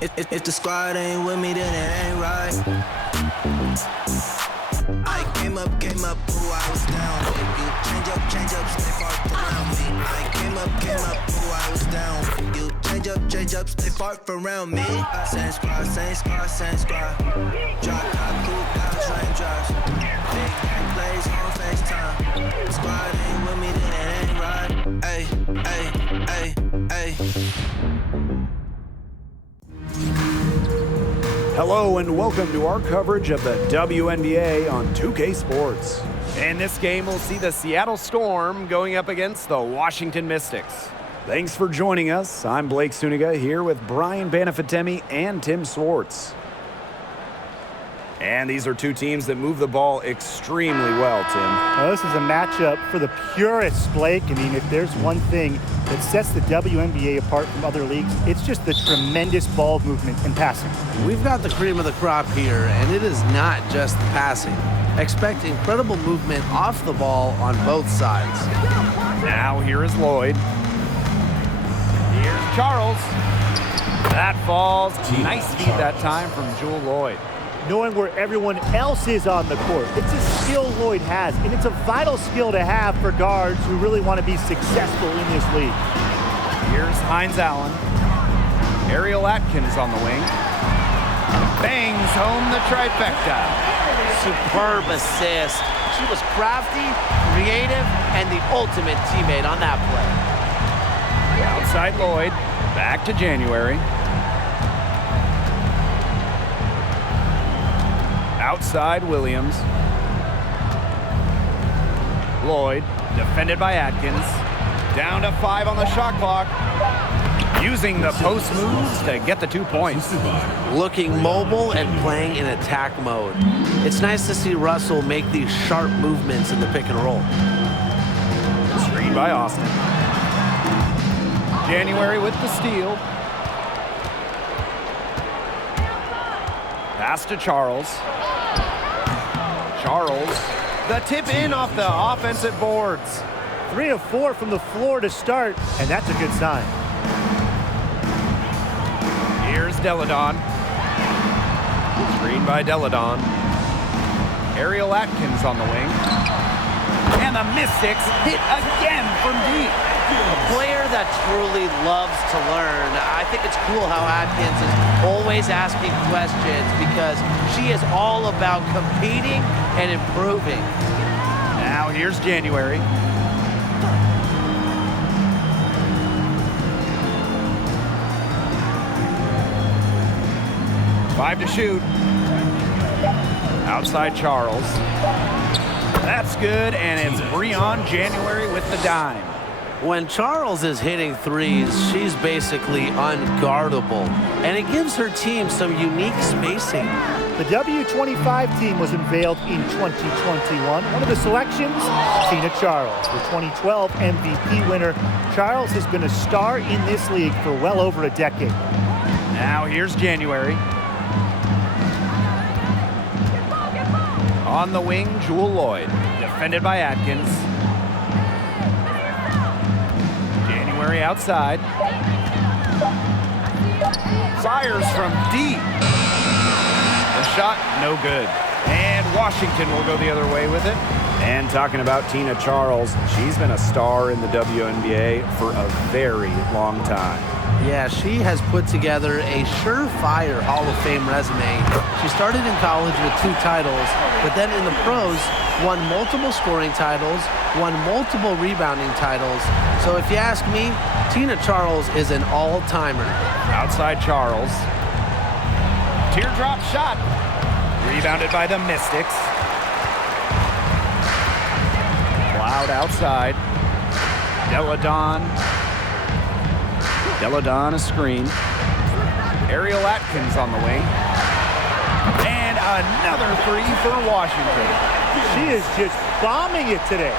If the squad ain't with me, then it ain't right. I came up, ooh, I was down. You change up, stay far around me. I came up, ooh, I was down. You change up, stay far from around me. Same squad. Drop top, cool down, train drops. Big gang plays on FaceTime. Squad ain't with me, then it ain't right. Ay. Hello and welcome to our coverage of the WNBA on 2K Sports. And this game will see the Seattle Storm going up against the Washington Mystics. Thanks for joining us. I'm Blake Suniga here with Brian Banafitemi and Tim Swartz. And these are two teams that move the ball extremely well, Tim. Well, this is a matchup for the purists, Blake. I mean, if there's one thing that sets the WNBA apart from other leagues, it's just the tremendous ball movement and passing. We've got the cream of the crop here, and it is not just the passing. Expect incredible movement off the ball on both sides. Now here is Lloyd. Here's Charles. That falls. Nice feed that time from Jewel Lloyd. Knowing where everyone else is on the court. It's a skill Lloyd has, and it's a vital skill to have for guards who really want to be successful in this league. Here's Hines Allen. Ariel Atkins on the wing. Bangs home the trifecta. Superb assist. She was crafty, creative, and the ultimate teammate on that play. Outside Lloyd. Back to January. Outside Williams. Lloyd, defended by Atkins. Down to 5 on the shot clock. Using the post moves to get the 2 points. Looking mobile and playing in attack mode. It's nice to see Russell make these sharp movements in the pick and roll. Screen by Austin. January with the steal. Pass to Charles. Charles, the tip in off the offensive boards. 3 of 4 from the floor to start, and that's a good sign. Here's Deladon. Screen by Deladon. Ariel Atkins on the wing. And the Mystics hit again from deep. A player that truly loves to learn. I think it's cool how Atkins is always asking questions because she is all about competing and improving. Now here's January. Five to shoot. Outside Charles. That's good, and it's Breon January with the dime. When Charles is hitting threes, she's basically unguardable, and it gives her team some unique spacing. The W25 team was unveiled in 2021. One of the selections, Tina Charles, the 2012 MVP winner. Charles has been a star in this league for well over a decade. Now here's January. On the wing, Jewel Lloyd, defended by Atkins. January outside. Fires from deep. The shot, no good. And Washington will go the other way with it. And talking about Tina Charles, she's been a star in the WNBA for a very long time. Yeah, she has put together a surefire Hall of Fame resume. She started in college with 2 titles, but then in the pros, won multiple scoring titles, won multiple rebounding titles. So if you ask me, Tina Charles is an all-timer. Outside Charles. Teardrop shot. Rebounded by the Mystics. Cloud outside. Deladon a screen. Ariel Atkins on the wing. And another 3 for Washington. She is just bombing it today.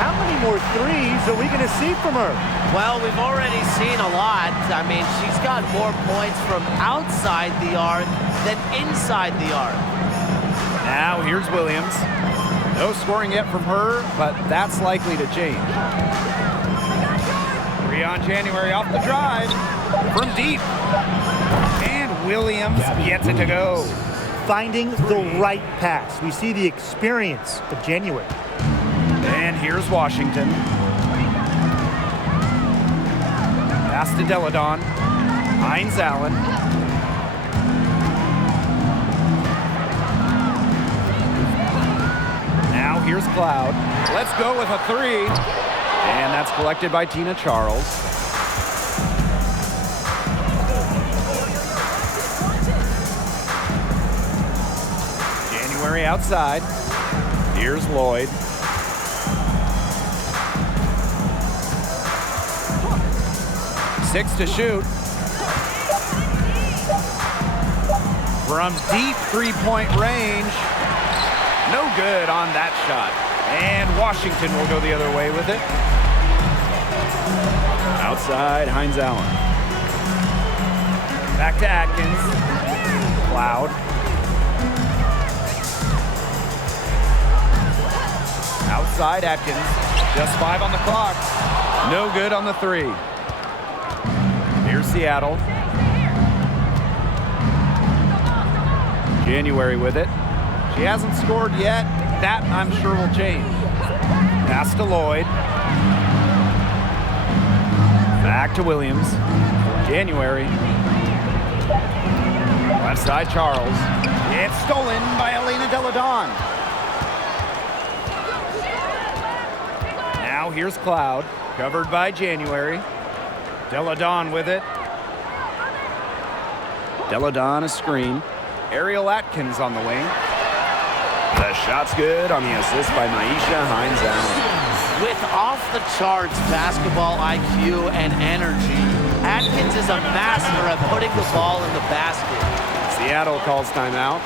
How many more threes are we going to see from her? Well, we've already seen a lot. I mean, she's got more points from outside the arc than inside the arc. Now here's Williams. No scoring yet from her, but that's likely to change. 3 on January off the drive from deep. And Williams gets it to go. Finding the right pass. We see the experience of January. And here's Washington. Pass to Deladon. Hines Allen. Now here's Cloud. Let's go with a three. And that's collected by Tina Charles. January outside. Here's Lloyd. Six to shoot. From deep three-point range. No good on that shot. And Washington will go the other way with it. Outside, Hines Allen. Back to Atkins. Cloud. Outside Atkins. Just 5 on the clock. No good on the three. Here's Seattle. January with it. She hasn't scored yet. That, I'm sure, will change. Pass to Lloyd. Back to Williams. January. Left side, Charles. It's stolen by Elena Deladon. Now here's Cloud. Covered by January. Deladon with it. Deladon a screen. Ariel Atkins on the wing. The shot's good on the assist by Maisha Hines Allen. With off-the-charts basketball IQ and energy, Atkins is a master at putting the ball in the basket. Seattle calls timeout.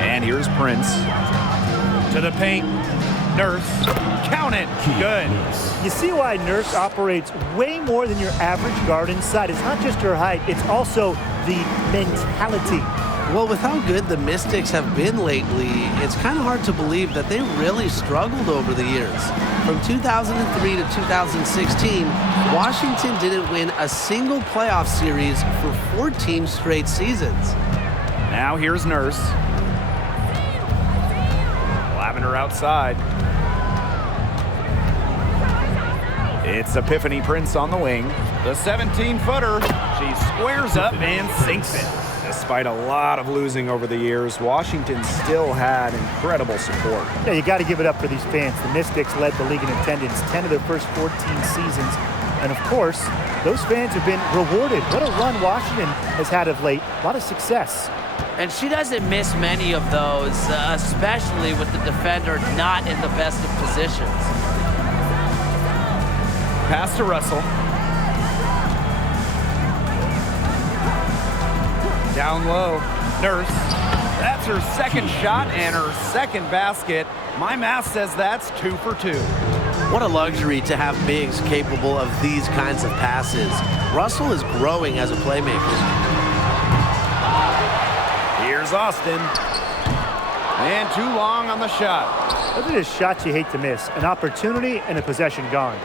And here's Prince. To the paint. Nurse. Count it. Good. You see why Nurse operates way more than your average guard inside. It's not just her height, it's also the mentality. Well, with how good the Mystics have been lately, it's kind of hard to believe that they really struggled over the years. From 2003 to 2016, Washington didn't win a single playoff series for 14 straight seasons. Now here's Nurse. Lavender outside. It's Epiphany Prince on the wing. The 17-footer. She squares up and sinks it. Despite a lot of losing over the years, Washington still had incredible support. Yeah, you got to give it up for these fans. The Mystics led the league in attendance 10 of their first 14 seasons. And of course, those fans have been rewarded. What a run Washington has had of late. A lot of success. And she doesn't miss many of those, especially with the defender not in the best of positions. Pass to Russell. Down low, Nurse. That's her second shot and her second basket. My math says that's 2 for 2. What a luxury to have bigs capable of these kinds of passes. Russell is growing as a playmaker. Here's Austin. And too long on the shot. Those are just shots you hate to miss. An opportunity and a possession gone.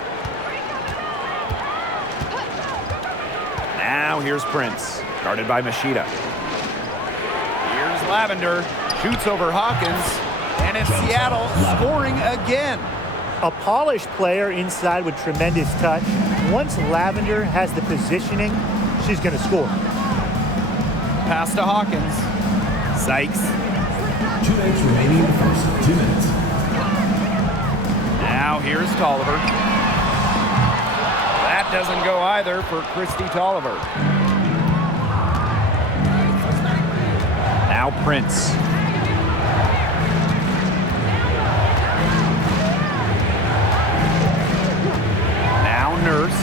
Now here's Prince, guarded by Machida. Here's Lavender, shoots over Hawkins, and it's Seattle scoring again. A polished player inside with tremendous touch. Once Lavender has the positioning, she's going to score. Pass to Hawkins. Sykes. 2 minutes remaining in the first. 2 minutes. Now here's Tolliver. That doesn't go either for Christy Tolliver. Now Prince. Now Nurse.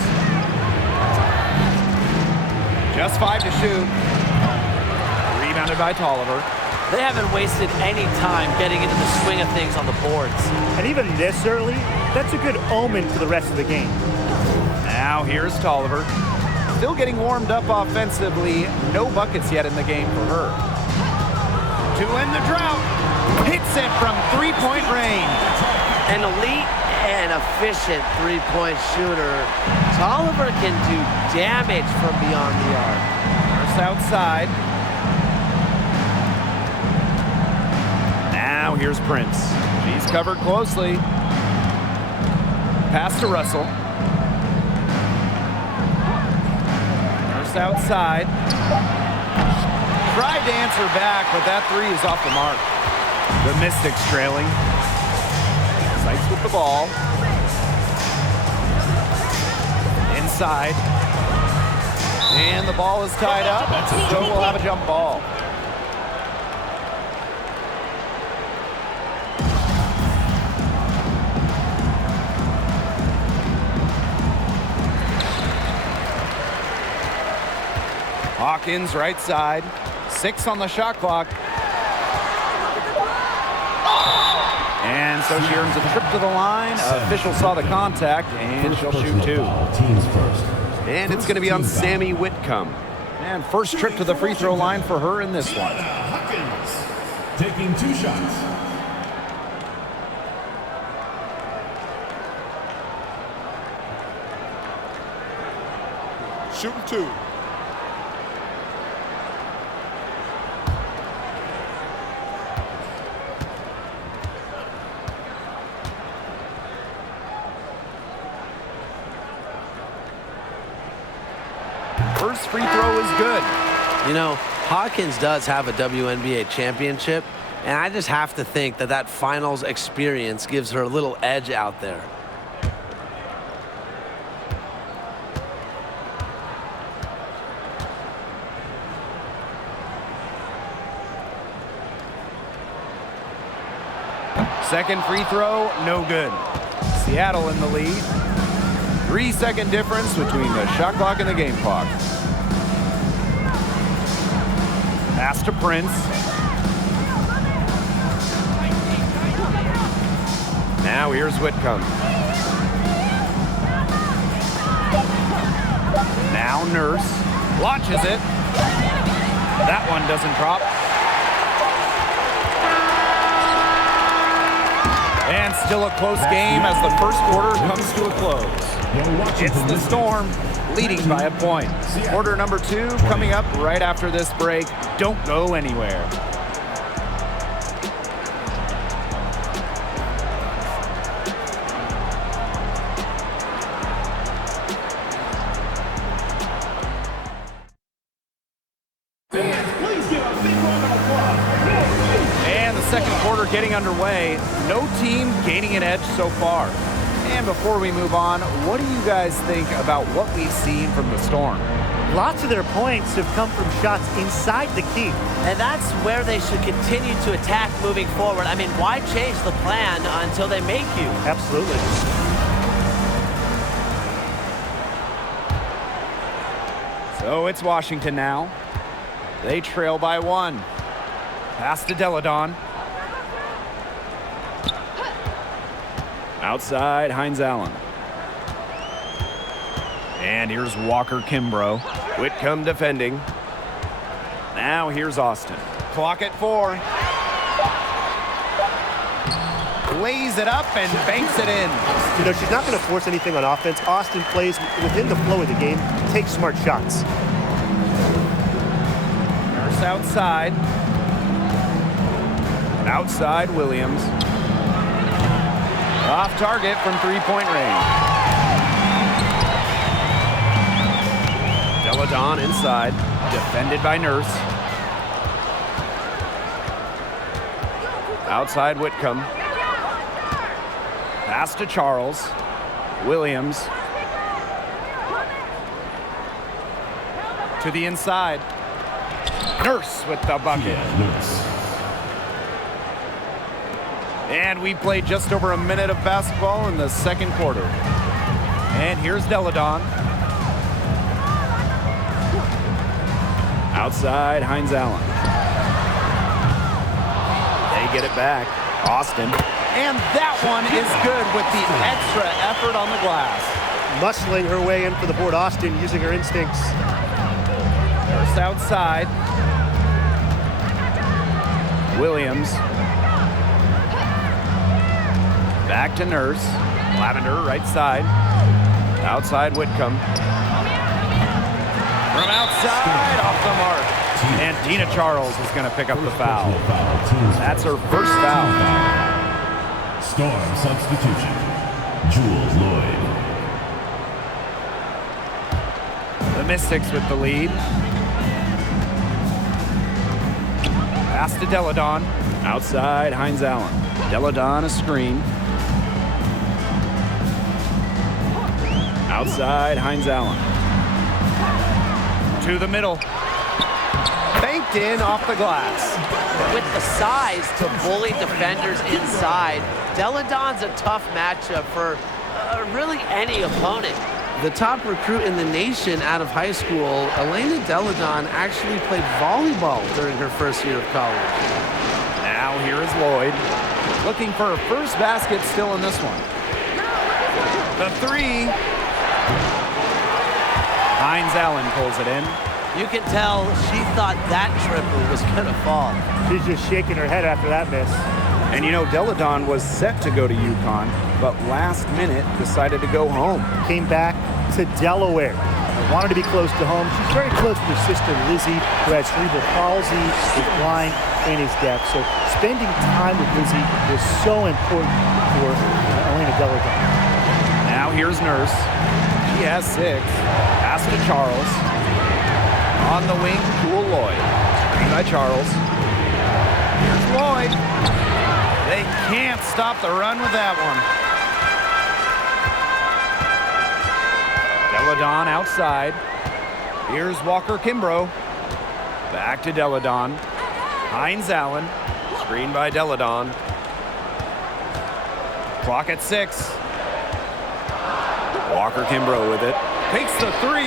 Just 5 to shoot. Rebounded by Tolliver. They haven't wasted any time getting into the swing of things on the boards. And even this early, that's a good omen for the rest of the game. Now here's Tolliver. Still getting warmed up offensively. No buckets yet in the game for her. To end the drought. Hits it from three-point range. An elite and efficient three-point shooter. Tolliver can do damage from beyond the arc. First outside. Now here's Prince. She's covered closely. Pass to Russell. First outside. Tried to answer back, but that three is off the mark. The Mystics trailing. Sykes with the ball. Inside. And the ball is tied up, so we'll have a jump ball. Hawkins, right side. 6 on the shot clock. And so she earns a trip to the line. Official saw the contact, and she'll shoot 2. Teams first. And it's going to be on Sammy Whitcomb. And first trip to the free throw line for her in this one. Hawkins taking 2 shots. Shooting 2. First free throw is good. You know, Hawkins does have a WNBA championship, and I just have to think that that finals experience gives her a little edge out there. Second free throw, no good. Seattle in the lead. 3-second difference between the shot clock and the game clock. Pass to Prince. Now here's Whitcomb. Now Nurse. Launches it. That one doesn't drop. And still a close game as the first quarter comes to a close. It's the Storm leading by a point. Quarter number 2 coming up right after this break. Don't go anywhere. And the second quarter getting underway. No team gaining an edge so far. And before we move on, what do you guys think about what we've seen from the Storm? Lots of their points have come from shots inside the key. And that's where they should continue to attack moving forward. I mean, why change the plan until they make you? Absolutely. So it's Washington now. They trail by 1. Pass to Deladon. Outside, Hines Allen. And here's Walker Kimbrough. Whitcomb defending. Now here's Austin. Clock at 4. Lays it up and banks it in. You know, she's not going to force anything on offense. Austin plays within the flow of the game, takes smart shots. Nurse outside. Outside, Williams. Off target from three-point range. Deladon inside. Defended by Nurse. Outside, Whitcomb. Pass to Charles. Williams. To the inside. Nurse with the bucket. And we played just over a minute of basketball in the second quarter. And here's Deladon. Outside, Hines Allen. They get it back. Austin. And that one is good with the extra effort on the glass. Muscling her way in for the board. Austin using her instincts. Nurse outside. Williams. Back to Nurse. Lavender right side. Outside Whitcomb. From outside, off the mark. And Tina Charles is going to pick up the foul. That's her first foul. Storm substitution. Jules Lloyd. The Mystics with the lead. Pass to Deladon. Outside, Hines Allen. Deladon a screen. Outside, Hines Allen. To the middle. Banked in off the glass. With the size to bully defenders inside, Deladon's a tough matchup for really any opponent. The top recruit in the nation out of high school, Elena Deladon, actually played volleyball during her first year of college. Now here is Lloyd. Looking for her first basket still in this one. The three. Hines Allen pulls it in. You can tell she thought that triple was going to fall. She's just shaking her head after that miss. And you know, Deladon was set to go to UConn, but last minute decided to go home. Came back to Delaware. Wanted to be close to home. She's very close to her sister Lizzie, who has cerebral palsy, is blind, and is deaf. So spending time with Lizzie was so important for Elena Deladon. Now here's Nurse. She has 6. Pass to Charles. On the wing, Jewel Lloyd. Screen by Charles. Here's Lloyd. They can't stop the run with that one. Deladon outside. Here's Walker Kimbrough. Back to Deladon. Hines Allen. Screen by Deladon. Clock at 6. Walker Kimbrough with it. Takes the 3.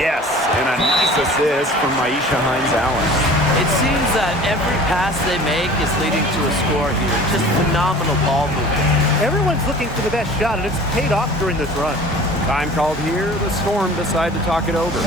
Yes, and a nice assist from Maisha Hines Allen. It seems that every pass they make is leading to a score here. Just phenomenal ball movement. Everyone's looking for the best shot, and it's paid off during this run. Time called here, the Storm decide to talk it over.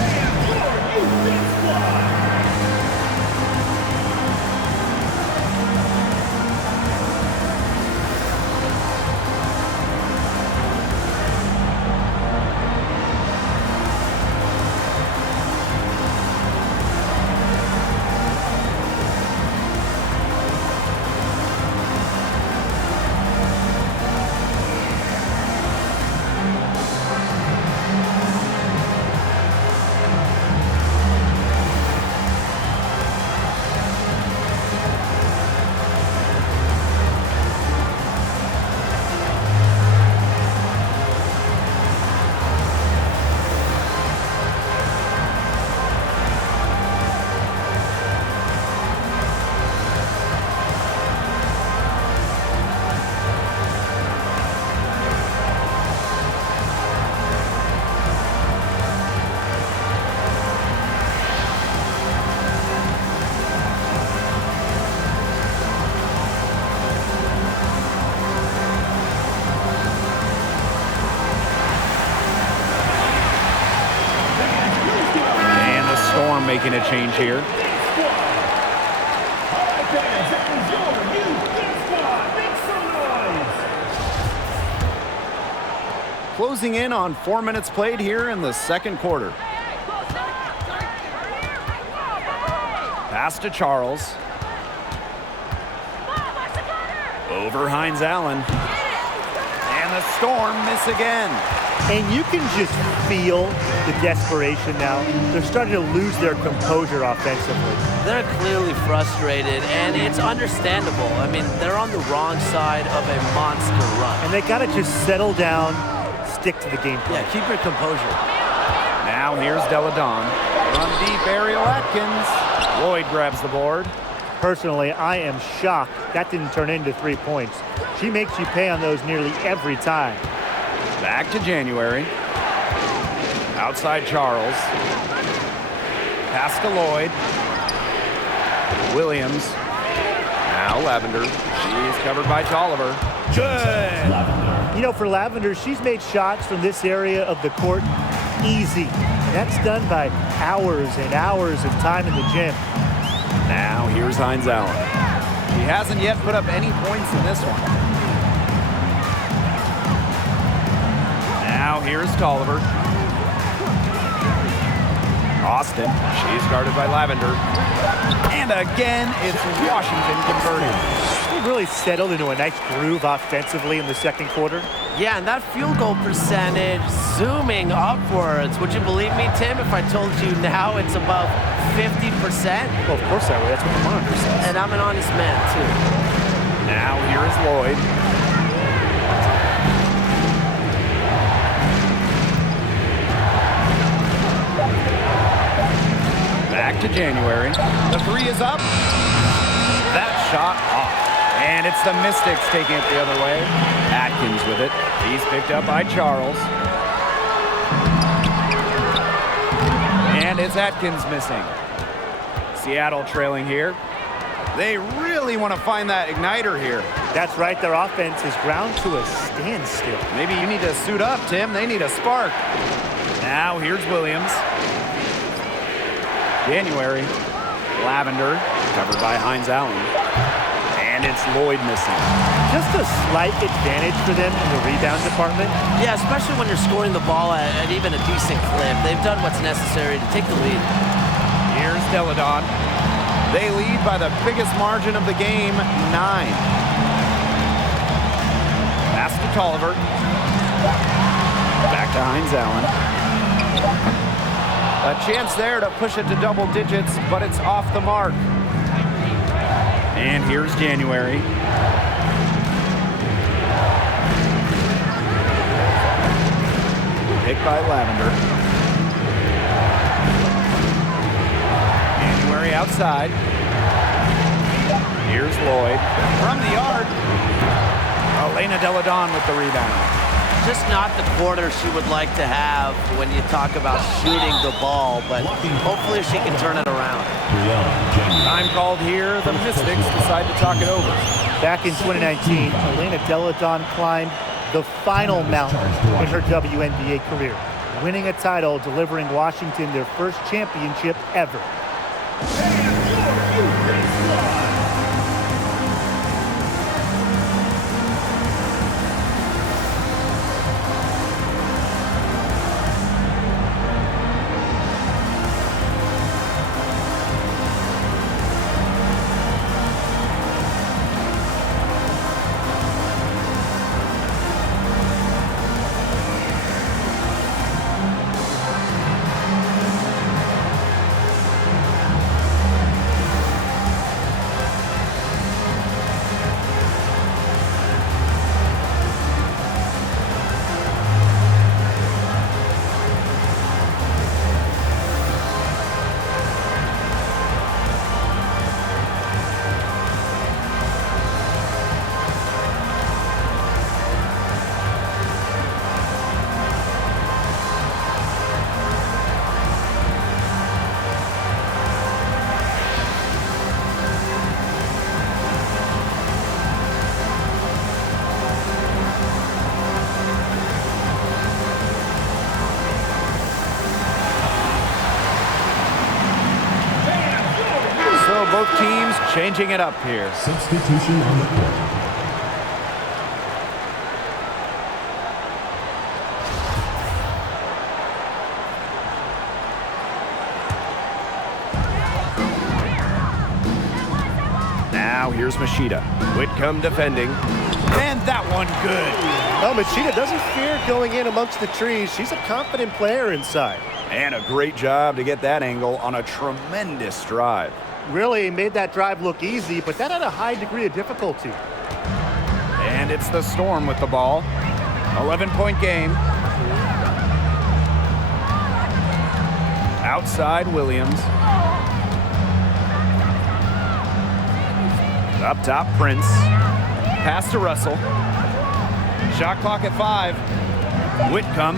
making a change here. Closing in on 4 minutes played here in the second quarter. Pass to Charles. Over Hines Allen. And the Storm miss again. And you can just feel the desperation now. They're starting to lose their composure offensively. They're clearly frustrated, and it's understandable. I mean, they're on the wrong side of a monster run. And they got to just settle down, stick to the game plan. Yeah, keep your composure. Now here's Deladon. Run deep, Ariel Atkins. Lloyd grabs the board. Personally, I am shocked that didn't turn into 3 points. She makes you pay on those nearly every time. Back to January. Outside Charles. Pass to Lloyd. Williams. Now Lavender. She's covered by Tolliver. Good. You know, for Lavender, she's made shots from this area of the court easy. And that's done by hours and hours of time in the gym. Now here's Hines Allen. He hasn't yet put up any points in this one. Now here's Tolliver. Austin. She's guarded by Lavender. And again, it's Washington converting. They really settled into a nice groove offensively in the second quarter. Yeah, and that field goal percentage zooming upwards. Would you believe me, Tim, if I told you now it's above 50%? Well, of course I would. That's what the monitor says. And I'm an honest man, too. Now here's Lloyd. Back to January. The three is up. That shot off. And it's the Mystics taking it the other way. Atkins with it. He's picked up by Charles. And it's Atkins missing. Seattle trailing here. They really want to find that igniter here. That's right. Their offense is ground to a standstill. Maybe you need to suit up, Tim. They need a spark. Now here's Williams. January. Lavender, covered by Hines Allen. And it's Lloyd missing. Just a slight advantage for them in the rebound department. Yeah, especially when you're scoring the ball at even a decent clip. They've done what's necessary to take the lead. Here's Deladon. They lead by the biggest margin of the game, 9. Pass to Tolliver. Back to Hines Allen. A chance there to push it to double digits, but it's off the mark. And here's January. Picked by Lavender. January outside. Here's Lloyd. From the yard. Elena Deladon with the rebound. Just not the quarter she would like to have when you talk about shooting the ball, but hopefully she can turn it around. Time called here. The Mystics decide to talk it over. Back in 2019, Elena Deladon climbed the final mountain in her WNBA career, winning a title, delivering Washington their first championship ever. both teams changing it up here. Substitution on the court. Now here's Machida. Whitcomb defending. And that one good. Oh, Machida doesn't fear going in amongst the trees. She's a confident player inside. And a great job to get that angle on a tremendous drive. Really made that drive look easy, but that had a high degree of difficulty. And it's the Storm with the ball. 11-point game. Outside Williams. Up top, Prince. Pass to Russell. Shot clock at 5. Whitcomb.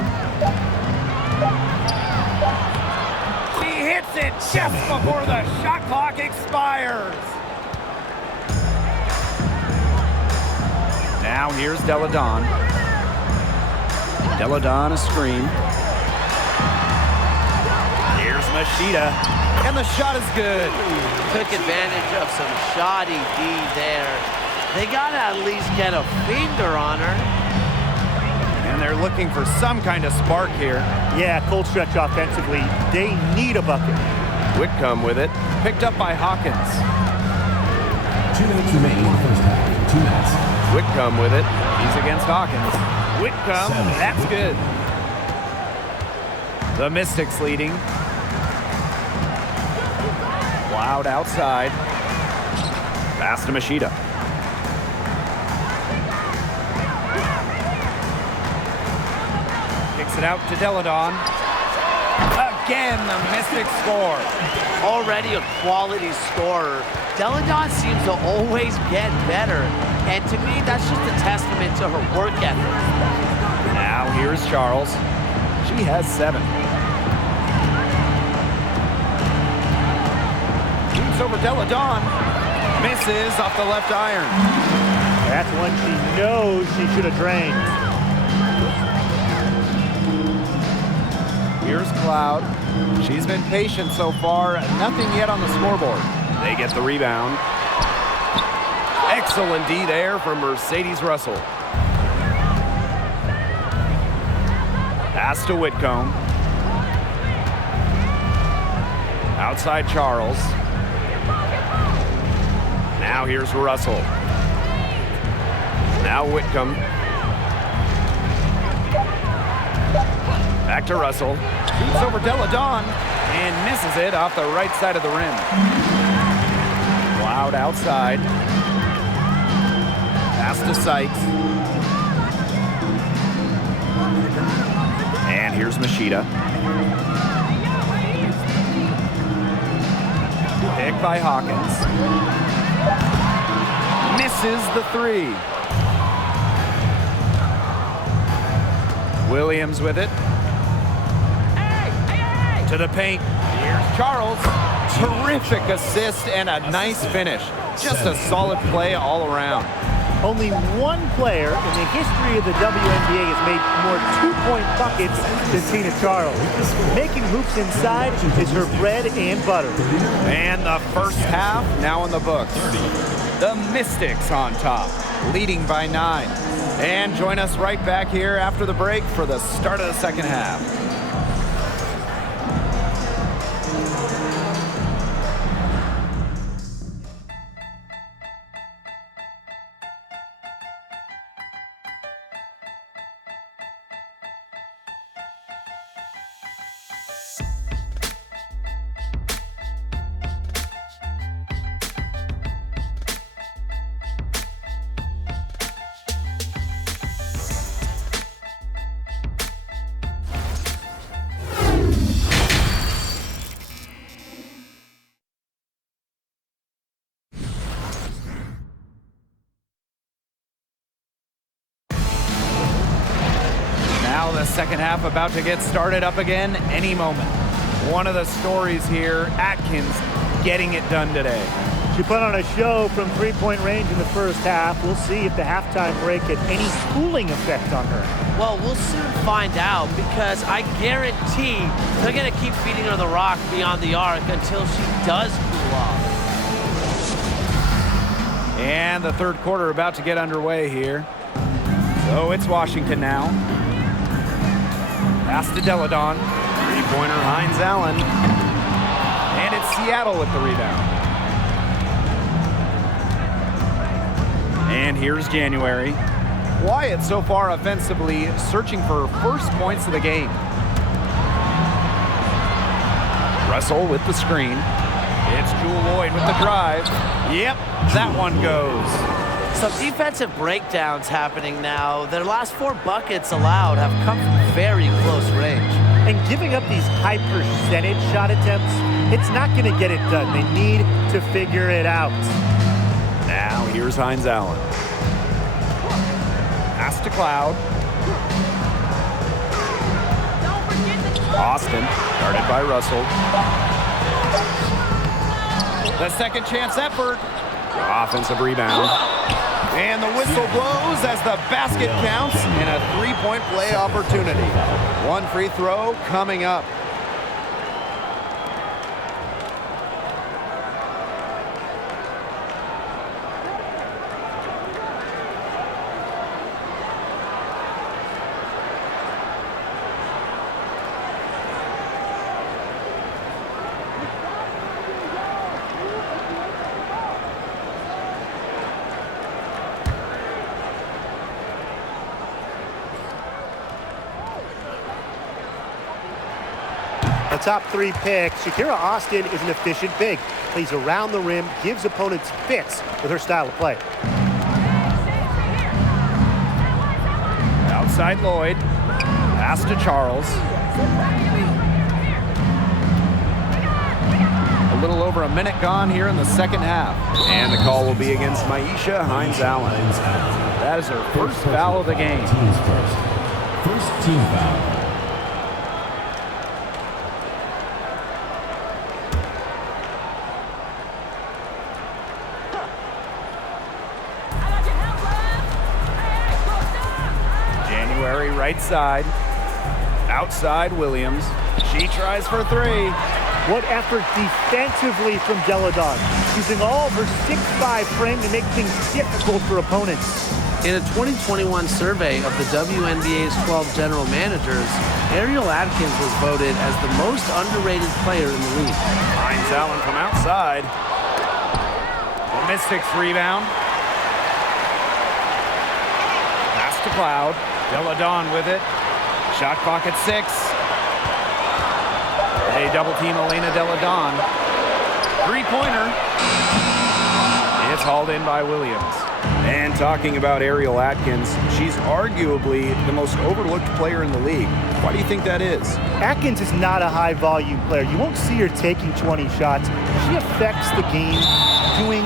She hits it just before the shot clock expires. Now here's Deladon. Deladon a screen. Here's Machida. And the shot is good. Took advantage of some shoddy D there. They got to at least get a finger on her. And they're looking for some kind of spark here. Yeah, cold stretch offensively. They need a bucket. Whitcomb with it. Picked up by Hawkins. 2 minutes remain in the first half. 2 minutes. Whitcomb with it. He's against Hawkins. Whitcomb, that's good. The Mystics leading. Loud outside. Pass to Machida. Kicks it out to Deladon. Again, the Mystics score. Already a quality scorer. Deladon seems to always get better. And to me, that's just a testament to her work ethic. Now here's Charles. She has 7. Shoots over Deladon. Misses off the left iron. That's one she knows she should have drained. Here's Cloud. She's been patient so far. Nothing yet on the scoreboard. They get the rebound. Excellent D there from Mercedes Russell. Pass to Whitcomb. Outside Charles. Now here's Russell. Now Whitcomb. Back to Russell. Shoots over Deladon and misses it off the right side of the rim. Cloud outside. Pass to Sykes. And here's Machida. Pick by Hawkins. Misses the 3. Williams with it. To the paint. Here's Charles. Terrific assist and a nice finish. Just a solid play all around. Only one player in the history of the WNBA has made more two-point buckets than Tina Charles. Making hoops inside is her bread and butter. And the first half now in the books. The Mystics on top, leading by 9. And join us right back here after the break for the start of the second half. Now the second half about to get started up again any moment. One of the stories here, Atkins getting it done today. She put on a show from three-point range in the first half. We'll see if the halftime break had any cooling effect on her. Well, we'll soon find out because I guarantee they're going to keep feeding her the rock beyond the arc until she does cool off. And the third quarter about to get underway here. So it's Washington now. Pass to Deladon. Three-pointer, Hines Allen. And it's Seattle with the rebound. And here's January. Quiet so far offensively, searching for first points of the game. Russell with the screen. It's Jewel Lloyd with the drive. Yep, that one goes. Some defensive breakdowns happening now. Their last 4 buckets allowed have come from very close range. And giving up these high percentage shot attempts, it's not going to get it done. They need to figure it out. Now here's Hines Allen. Pass to Cloud. Austin, guarded by Russell. The second chance effort. Offensive rebound. And the whistle blows as the basket counts in a 3-point play opportunity. One free throw coming up. The top 3 picks. Shakira Austin is an efficient big. Plays around the rim, gives opponents fits with her style of play. Outside Lloyd. Pass to Charles. A little over a minute gone here in the second half. And the call will be against Maisha Hines Allen. That is her first foul of the game. Teams first. First team foul. Right side. Outside Williams. She tries for 3. What effort defensively from Deladon, using all of her 6'5" frame to make things difficult for opponents. In a 2021 survey of the WNBA's 12 general managers, Ariel Atkins was voted as the most underrated player in the league. Hines Allen from outside. The Mystics rebound. Pass to Cloud. Deladon with it. Shot clock at 6. They double team Elena Deladon. 3-pointer. It's hauled in by Williams. And talking about Ariel Atkins, she's arguably the most overlooked player in the league. Why do you think that is? Atkins is not a high-volume player. You won't see her taking 20 shots. She affects the game doing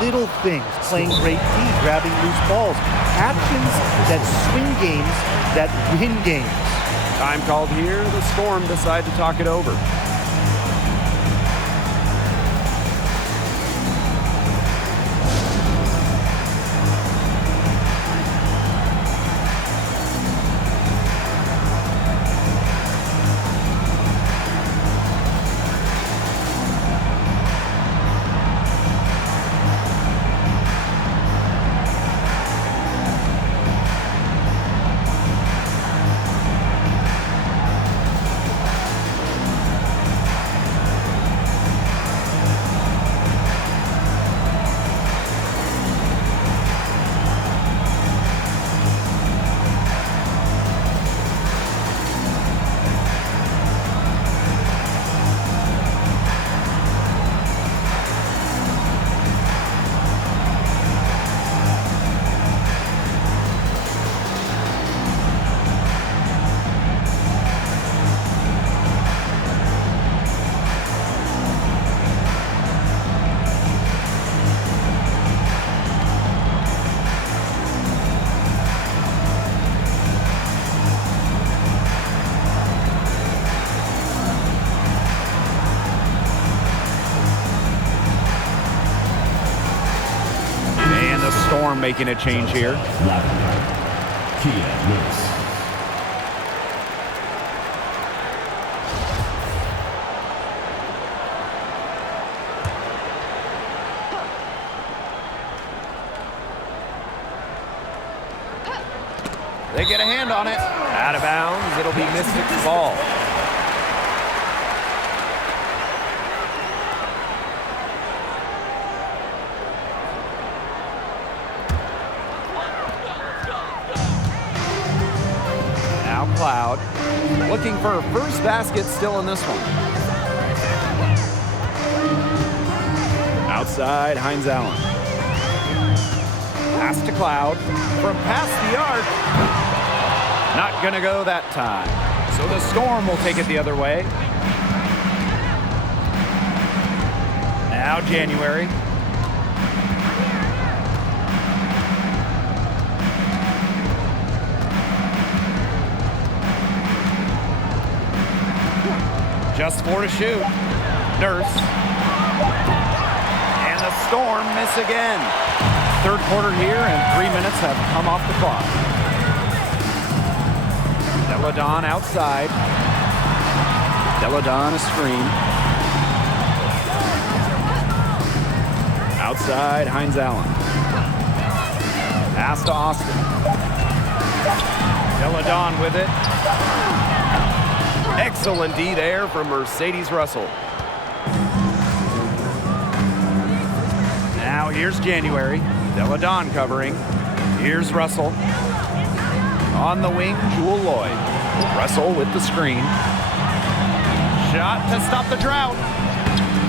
little things, playing great D, grabbing loose balls. Actions that swing games, that win games. Time called here. The Storm decide to talk it over. Storm making a change here. Kia Lewis. They get a hand on it. Out of bounds. It'll be Mystics' ball. Now Cloud. Looking for her first basket still in this one. Outside, Hines Allen. Pass to Cloud. From past the arc. Not gonna go that time. So the Storm will take it the other way. Now January. Just 4 to shoot. Nurse. And the Storm miss again. Third quarter here, and 3 minutes have come off the clock. Deladon outside. Deladon a screen. Outside, Hines Allen. Pass to Austin. Deladon with it. Excellent D there from Mercedes Russell. Now here's January. Deladon covering. Here's Russell. On the wing, Jewel Lloyd. Russell with the screen. Shot to stop the drought.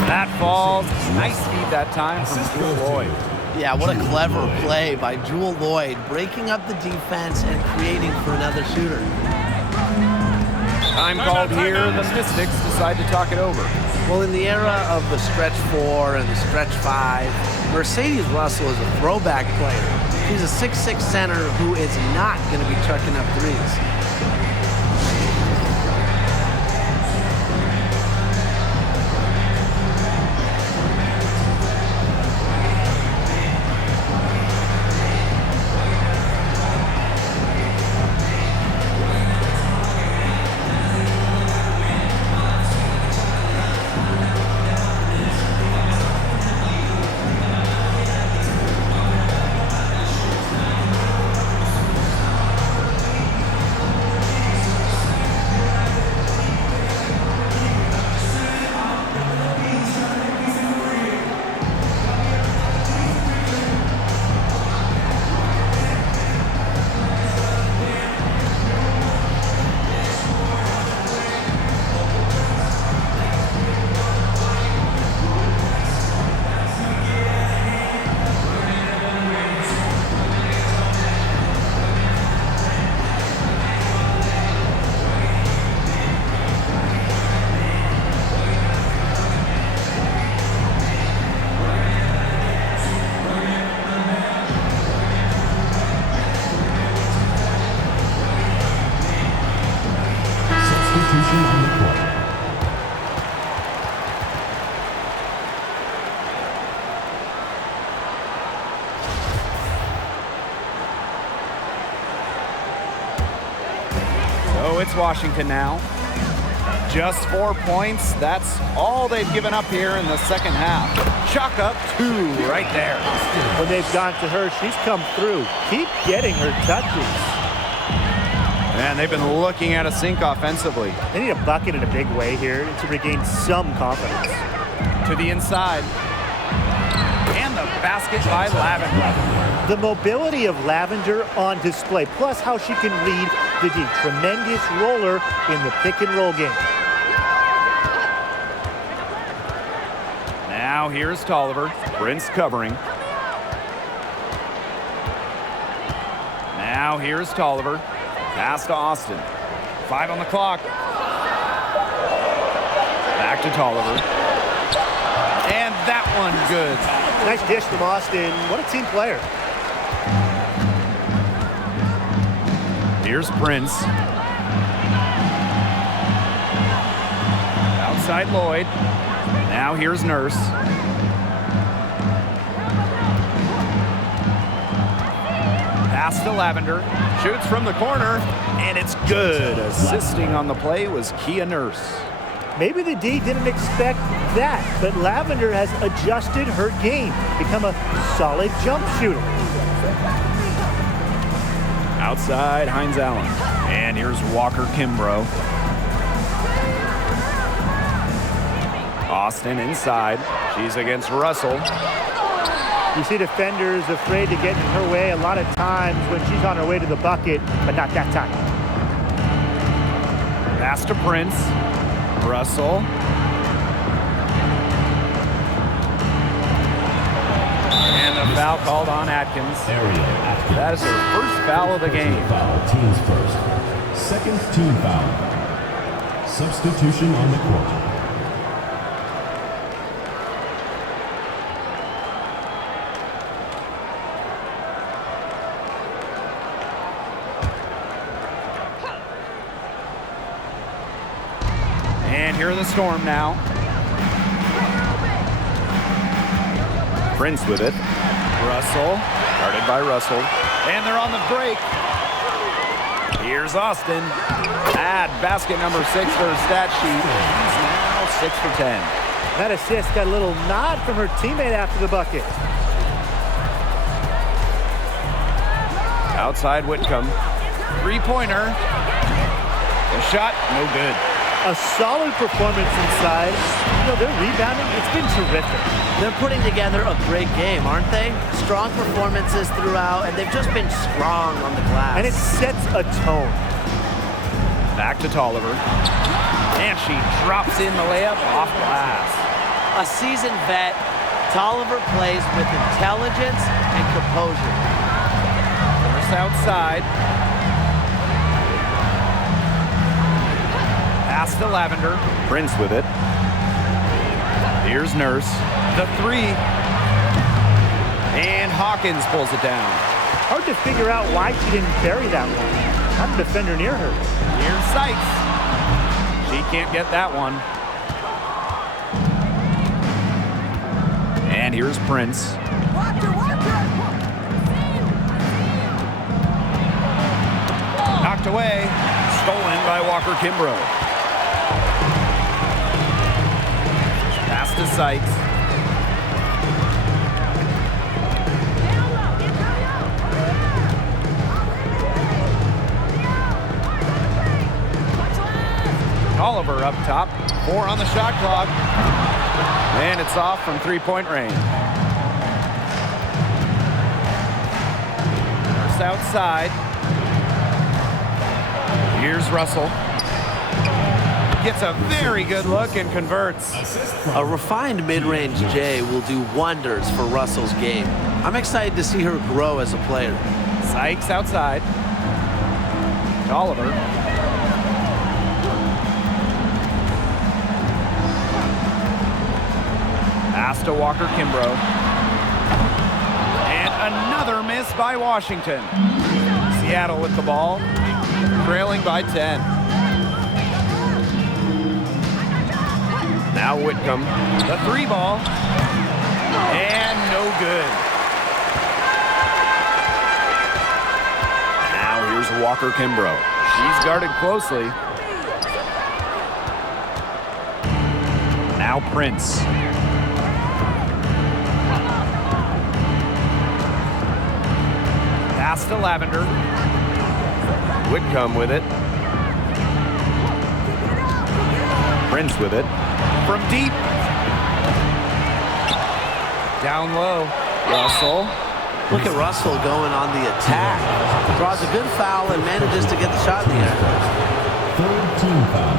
That falls. Nice feed that time from Jewel Lloyd. Yeah, what a clever play by Jewel Lloyd, breaking up the defense and creating for another shooter. Time called here. The Mystics decide to talk it over. Well, in the era of the stretch 4 and the stretch 5, Mercedes Russell is a throwback player. She's a 6'6" center who is not going to be chucking up threes. On the court. So it's Washington now. Just 4 points. That's all they've given up here in the second half. Chalk up 2 right there. When they've gone to her, she's come through. Keep getting her touches. And they've been looking at a sink offensively. They need a bucket in a big way here to regain some confidence. To the inside. And the basket by Lavender. The mobility of Lavender on display, plus how she can read the D. Tremendous roller in the pick and roll game. Now here's Tolliver. Prince covering. Now here's Tolliver. Pass to Austin. 5 on the clock. Back to Tolliver. And that one good. Nice dish from Austin. What a team player. Here's Prince. Outside Lloyd. Now here's Nurse. Pass to Lavender. Shoots from the corner, and it's good. Assisting on the play was Kia Nurse. Maybe the D didn't expect that, but Lavender has adjusted her game, become a solid jump shooter. Outside, Hines Allen. And here's Walker Kimbrough. Austin inside. She's against Russell. You see defenders afraid to get in her way a lot of times when she's on her way to the bucket, but not that time. Pass to Prince. Russell. And a foul called on Atkins. That is her first foul of the game. Foul, team's first. Second team foul. Substitution on the court. And here are the Storm now. Prince with it. Russell, guarded by Russell. And they're on the break. Here's Austin. Add basket number 6 for her stat sheet. He's now 6 for 10. That assist got a little nod from her teammate after the bucket. Outside Whitcomb. Three-pointer. The shot, no good. A solid performance inside. You know, their rebounding, it's been terrific. They're putting together a great game, aren't they? Strong performances throughout, and they've just been strong on the glass. And it sets a tone. Back to Tolliver. And she drops in the layup off glass. A seasoned vet, Tolliver plays with intelligence and composure. First outside. Pass to Lavender. Prince with it. Here's Nurse. The three. And Hawkins pulls it down. Hard to figure out why she didn't bury that one. Not a defender near her. Here's Sykes. She can't get that one. And here's Prince. Knocked away. Stolen by Walker Kimbrough. Pass to Sykes. Tolliver up top. 4 on the shot clock. And it's off from three-point range. First outside. Here's Russell. Gets a very good look and converts. A refined mid-range J will do wonders for Russell's game. I'm excited to see her grow as a player. Sykes outside. Tolliver. Pass to Walker Kimbrough. And another miss by Washington. Seattle with the ball, trailing by 10. Now Whitcomb, the three ball, and no good. Now here's Walker Kimbrough. She's guarded closely. Now Prince. Pass to Lavender. Whitcomb with it. Prince with it. From deep. Down low. Russell. Look at Russell going on the attack. Draws a good foul and manages to get the shot in the air. Third team foul.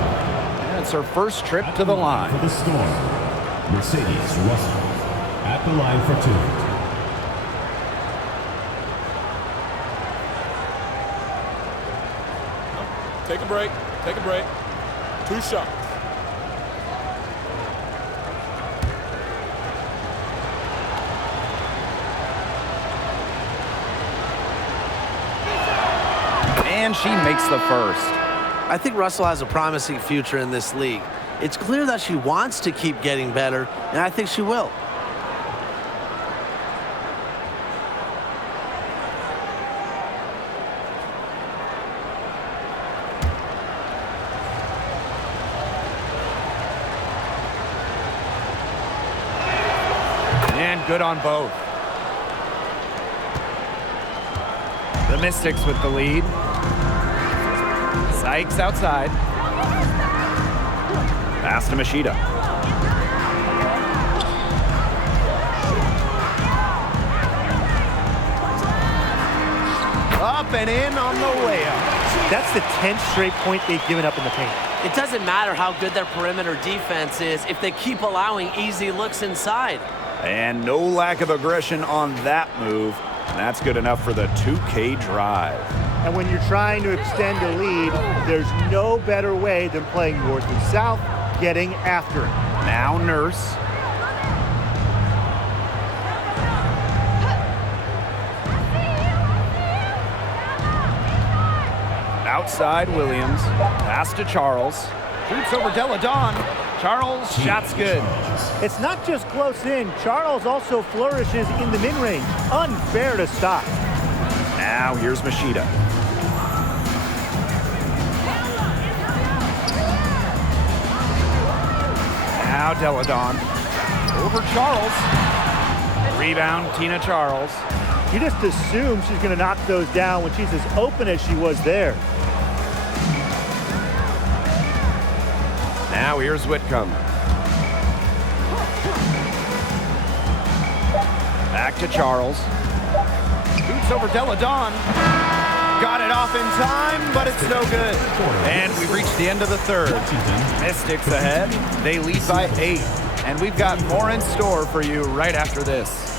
That's her first trip to the line. For the Storm, Mercedes Russell at the line for 2. Take a break. Take a break. 2 shots. And she makes the first. I think Russell has a promising future in this league. It's clear that she wants to keep getting better, and I think she will. And good on both. The Mystics with the lead. Sykes outside. Pass to Machida. Up and in on the layup. That's the 10th straight point they've given up in the paint. It doesn't matter how good their perimeter defense is if they keep allowing easy looks inside. And no lack of aggression on that move. That's good enough for the 2K drive. And when you're trying to extend a lead, there's no better way than playing north and south, getting after it. Now Nurse. Outside Williams. Pass to Charles. Shoots over Deladon. Charles, shot's good. It's not just close in. Charles also flourishes in the mid-range. Unfair to stop. Now here's Machida. Now Deladon. Over Charles. Rebound, Tina Charles. You just assume she's going to knock those down when she's as open as she was there. Now here's Whitcomb. Back to Charles. Shoots over Deladon. Got it off in time, but it's no good. And we've reached the end of the third. Mystics ahead. They lead by 8. And we've got more in store for you right after this.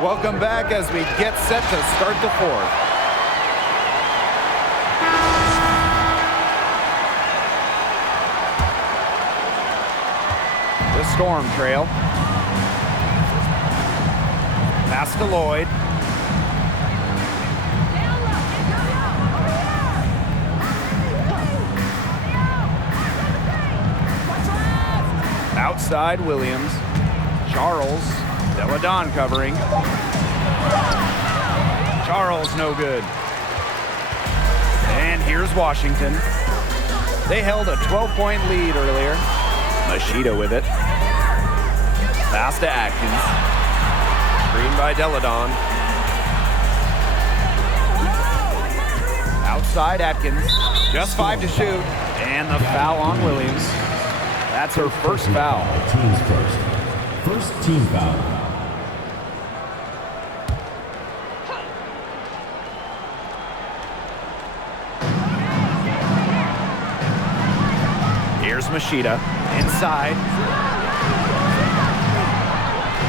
Welcome back as we get set to start the fourth. The Storm trail. Pass to Lloyd. Outside Williams. Charles. Deladon covering. Charles no good. And here's Washington. They held a 12-point lead earlier. Machida with it. Pass to Atkins. Screen by Deladon. Outside Atkins. Just 5 to shoot. And the foul on Williams. That's her first foul. Teams first. First team foul. Here's Machida. Inside.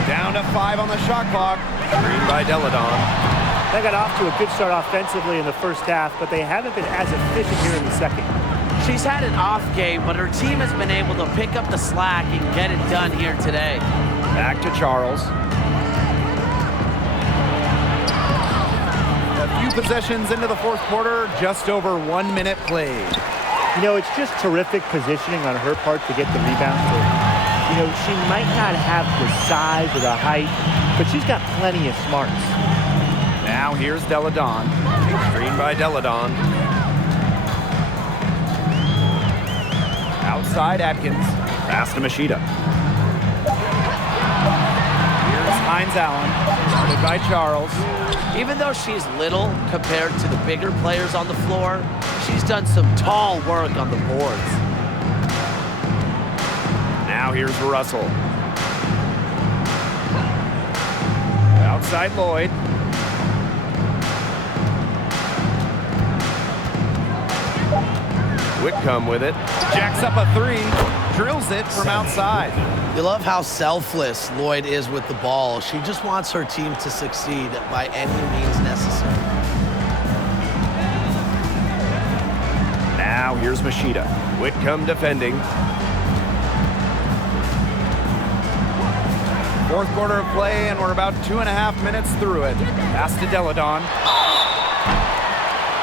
Down to 5 on the shot clock. Screen by Deladon. They got off to a good start offensively in the first half, but they haven't been as efficient here in the second. She's had an off game, but her team has been able to pick up the slack and get it done here today. Back to Charles. A few possessions into the fourth quarter, just over 1 minute played. You know, it's just terrific positioning on her part to get the rebound. You know, she might not have the size or the height, but she's got plenty of smarts. Now here's Deladon. Screen by Deladon. Outside Atkins. Pass to Machida. Here's Hines Allen. Guarded by Charles. Even though she's little compared to the bigger players on the floor, she's done some tall work on the boards. Now here's Russell. Outside Lloyd. Whitcomb with it. Jacks up a 3. Drills it from outside. You love how selfless Lloyd is with the ball. She just wants her team to succeed by any means necessary. Now here's Machida. Whitcomb defending. Fourth quarter of play, and we're about 2.5 minutes through it. Pass to Deladon.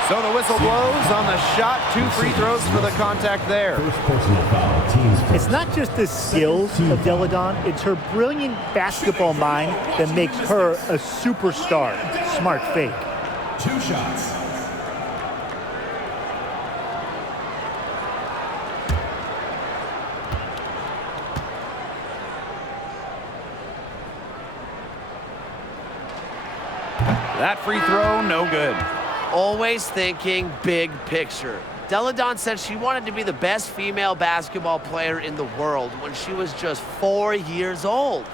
So the whistle blows on the shot. 2 free throws for the contact there. First personal foul. Teams first. It's not just the skills of Deladon, it's her brilliant basketball mind that makes her a superstar. Smart fake. 2 shots. That free throw, no good. Always thinking big picture. Deladon said she wanted to be the best female basketball player in the world when she was just 4 years old.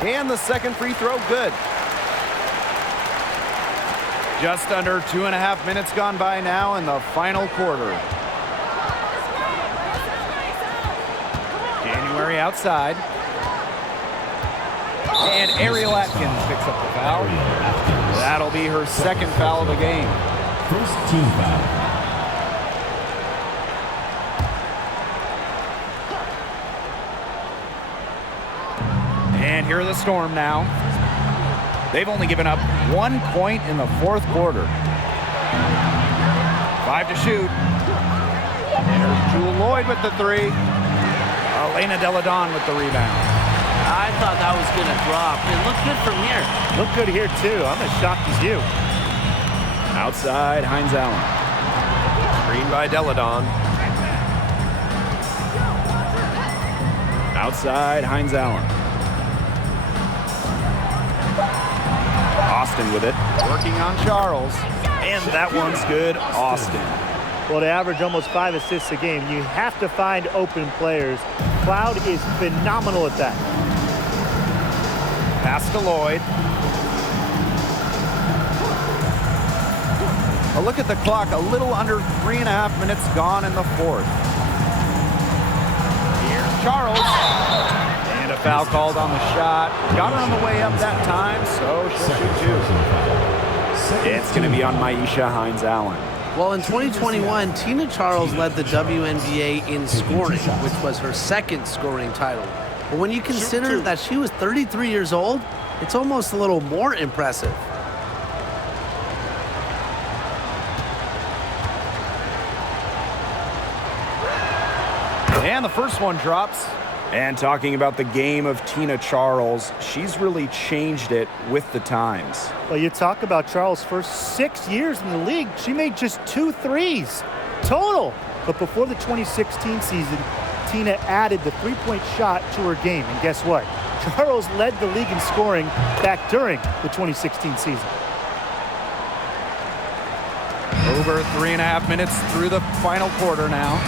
And the second free throw, good. Just under 2.5 minutes gone by now in the final quarter. January outside. And Ariel Atkins picks up the foul. That'll be her second foul of the game. First team foul. And here are the Storm now. They've only given up 1 point in the fourth quarter. 5 to shoot. There's Jewel Lloyd with the three. Elena Deladon with the rebound. I thought that was going to drop. It looked good from here. Look good here, too. I'm as shocked as you. Outside, Hines Allen. Screen by Deladon. Outside, Hines Allen. Austin with it. Working on Charles. And that one's good, Austin. Well, to average almost 5 assists a game, you have to find open players. Cloud is phenomenal at that. Pass to Lloyd. A look at the clock, a little under 3.5 minutes gone in the fourth. Here's Charles. And a foul called on the shot. Got her on the way up that time, so she'll shoot two. It's going to be on Maisha Hines Allen. Well, in 2021, Tina Charles led the WNBA in scoring, which was her second scoring title. But when you consider that she was 33 years old, it's almost a little more impressive. And the first one drops. And talking about the game of Tina Charles, she's really changed it with the times. Well, you talk about Charles' first 6 years in the league. She made just 2 threes total. But before the 2016 season, Tina added the three-point shot to her game. And guess what? Charles led the league in scoring back during the 2016 season. Over 3.5 minutes through the final quarter now.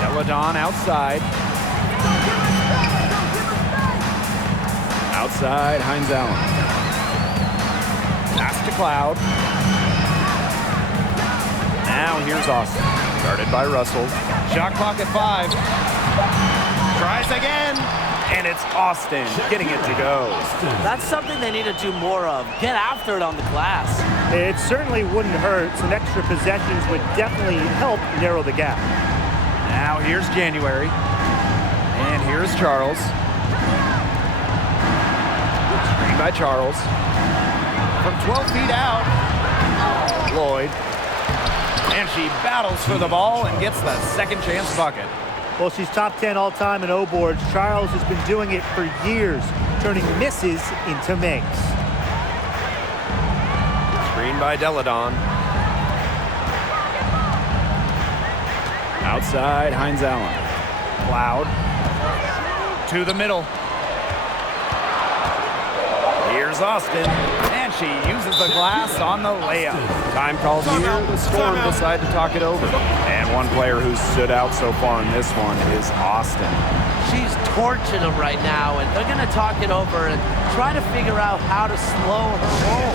Deladon outside. Outside, Hines Allen. Pass to Cloud. Now here's Austin. Guarded by Russell. Shot clock at 5. Tries again. And it's Austin getting it to go. That's something they need to do more of. Get after it on the glass. It certainly wouldn't hurt. Some extra possessions would definitely help narrow the gap. Now here's January. And here's Charles. Screen by Charles. From 12 feet out, Lloyd. And she battles for the ball and gets the second chance bucket. Well, she's top 10 all-time in O-boards. Charles has been doing it for years, turning misses into makes. Screen by Deladon. Outside, Hines Allen. Cloud. To the middle. Here's Austin. And she uses the glass on the layup. Time calls here. The Storm decide to talk it over. And one player who's stood out so far in this one is Austin. She's torching them right now, and they're going to talk it over and try to figure out how to slow her roll.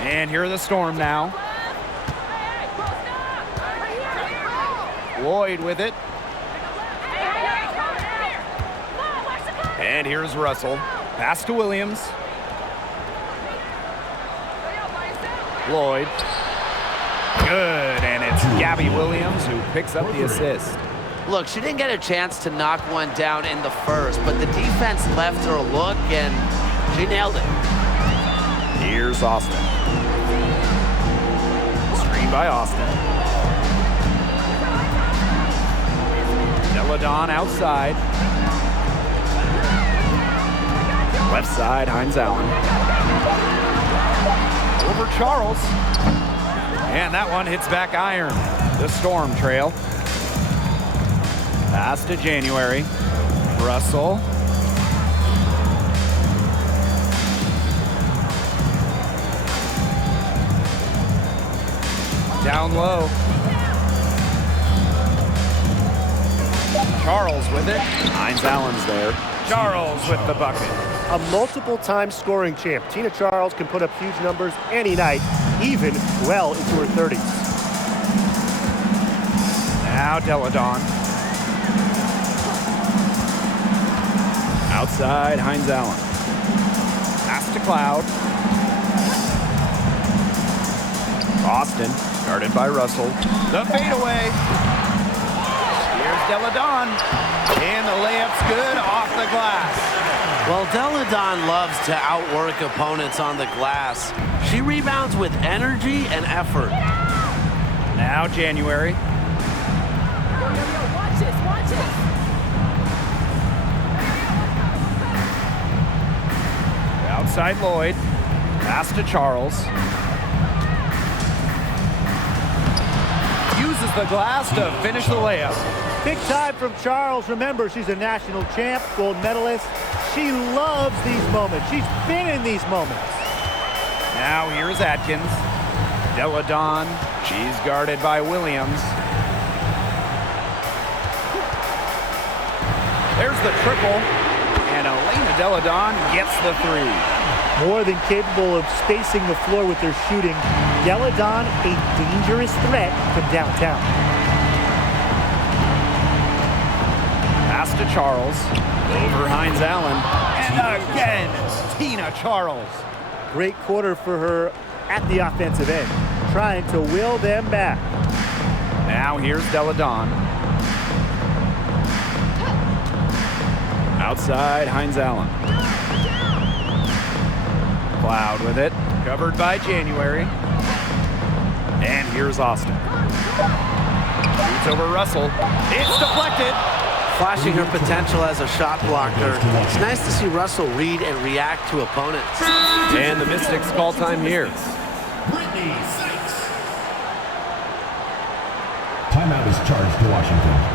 And here are the Storm now. Lloyd with it. And here's Russell. Pass to Williams. Lloyd. Good, and it's Gabby Williams who picks up the assist. Look, she didn't get a chance to knock one down in the first, but the defense left her a look, and she nailed it. Here's Austin. Screen by Austin. Deladon outside. Left side, Hines Allen. Over Charles. And that one hits back iron. The Storm trail. Pass to January. Russell. Down low. Charles with it. Hines Allen's there. Charles with the bucket. A multiple-time scoring champ, Tina Charles can put up huge numbers any night, even well into her 30s. Now Deladon. Outside, Hines Allen. Pass to Cloud. Austin, guarded by Russell. The fadeaway. Here's Deladon. And the layup's good off the glass. Well, Deladon loves to outwork opponents on the glass. She rebounds with energy and effort. Now January. Watch this, watch this. Outside Lloyd. Pass to Charles. Uses the glass to finish the layup. Big time from Charles. Remember, she's a national champ, gold medalist. She loves these moments. She's been in these moments. Now here's Atkins. Deladon. She's guarded by Williams. There's the triple. And Elena Deladon gets the three. More than capable of spacing the floor with their shooting. Deladon, a dangerous threat from downtown. Pass to Charles. Over Hines Allen. And again, Tina Charles. Great quarter for her at the offensive end, trying to will them back. Now here's Deladon. Outside, Hines Allen. Cloud with it. Covered by January. And here's Austin. Shoots over Russell. It's deflected. Flashing her potential as a shot blocker. It's nice to see Russell read and react to opponents. And the Mystics call time here. Timeout is charged to Washington.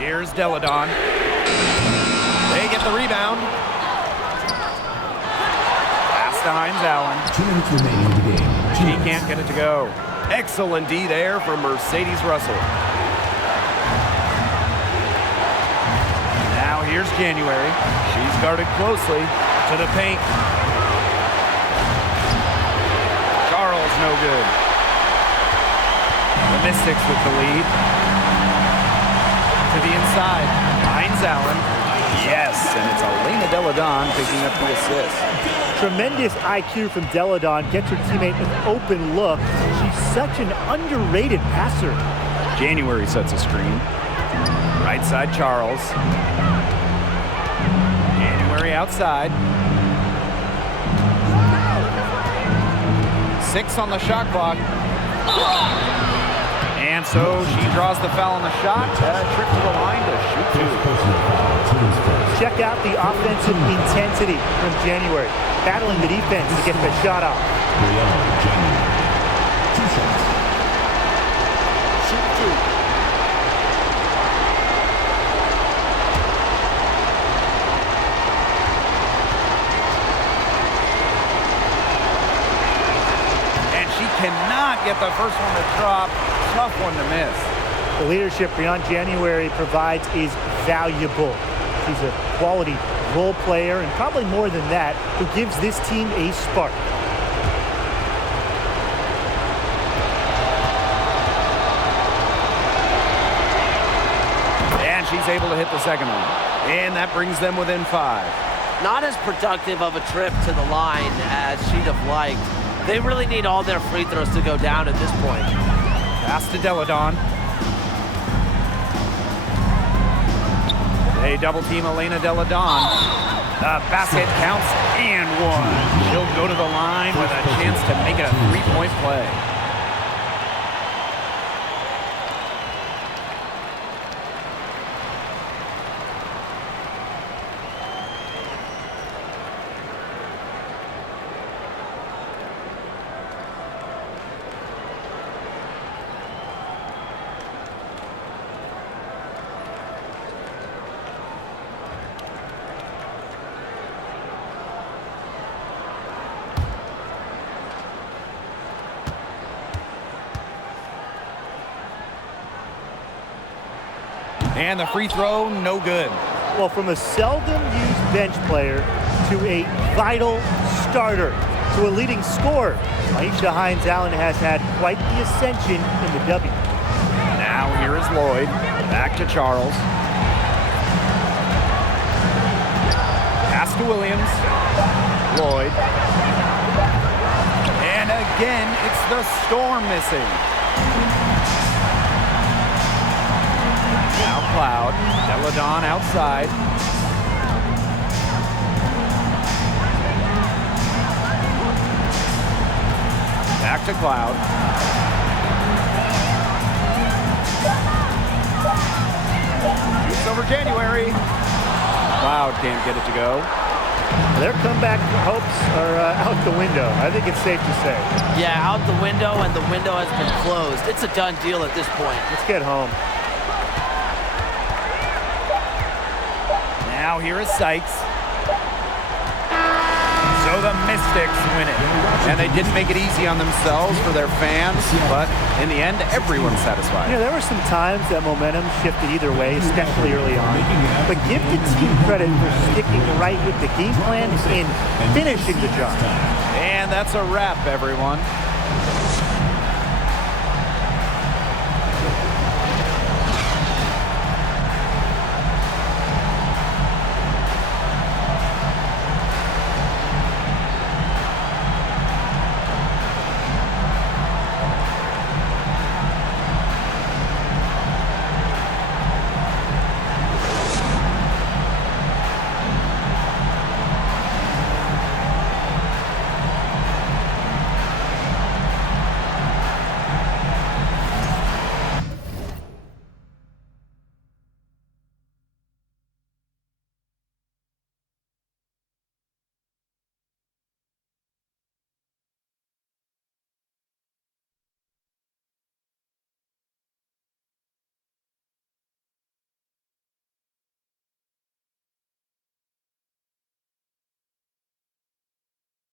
Here's Deladon. They get the rebound. Pass to Hines Allen. 2 minutes remaining in the game. She can't get it to go. Excellent D there from Mercedes Russell. Now here's January. She's guarded closely to the paint. Charles no good. The Mystics with the lead. To the inside. Hines Allen. Yes, and it's Elena Deladon picking up the assist. Tremendous IQ from Deladon. Gets her teammate an open look. She's such an underrated passer. January sets a screen. Right side, Charles. January outside. 6 on the shot clock. And so she draws the foul on the shot. Trip to the line to shoot 2. Check out the offensive intensity from January. Battling the defense to get the shot off. January. 2 shots. Shoot 2. Cannot get the first one to drop. Tough one to miss. The leadership Brianna January provides is valuable. She's a quality role player, and probably more than that, who gives this team a spark. And she's able to hit the second one. And that brings them within 5. Not as productive of a trip to the line as she'd have liked. They really need all their free throws to go down at this point. Pass to Deladon. They double team Elena Deladon. The basket counts and 1. She'll go to the line with a chance to make it a 3-point play. And the free throw, no good. Well, from a seldom used bench player to a vital starter to a leading scorer, Aisha Hines Allen has had quite the ascension in the W. Now here is Lloyd. Back to Charles. Pass to Williams. Lloyd. And again, it's the Storm missing. Now Cloud. Deladon outside. Back to Cloud. Shoots over January. Cloud can't get it to go. Their comeback hopes are out the window. I think it's safe to say. Yeah, out the window, and the window has been closed. It's a done deal at this point. Let's get home. Now here is Sykes. So the Mystics win it. And they didn't make it easy on themselves for their fans, but in the end, everyone's satisfied. You know, there were some times that momentum shifted either way, especially early on. But give the team credit for sticking right with the game plan and finishing the job. And that's a wrap, everyone.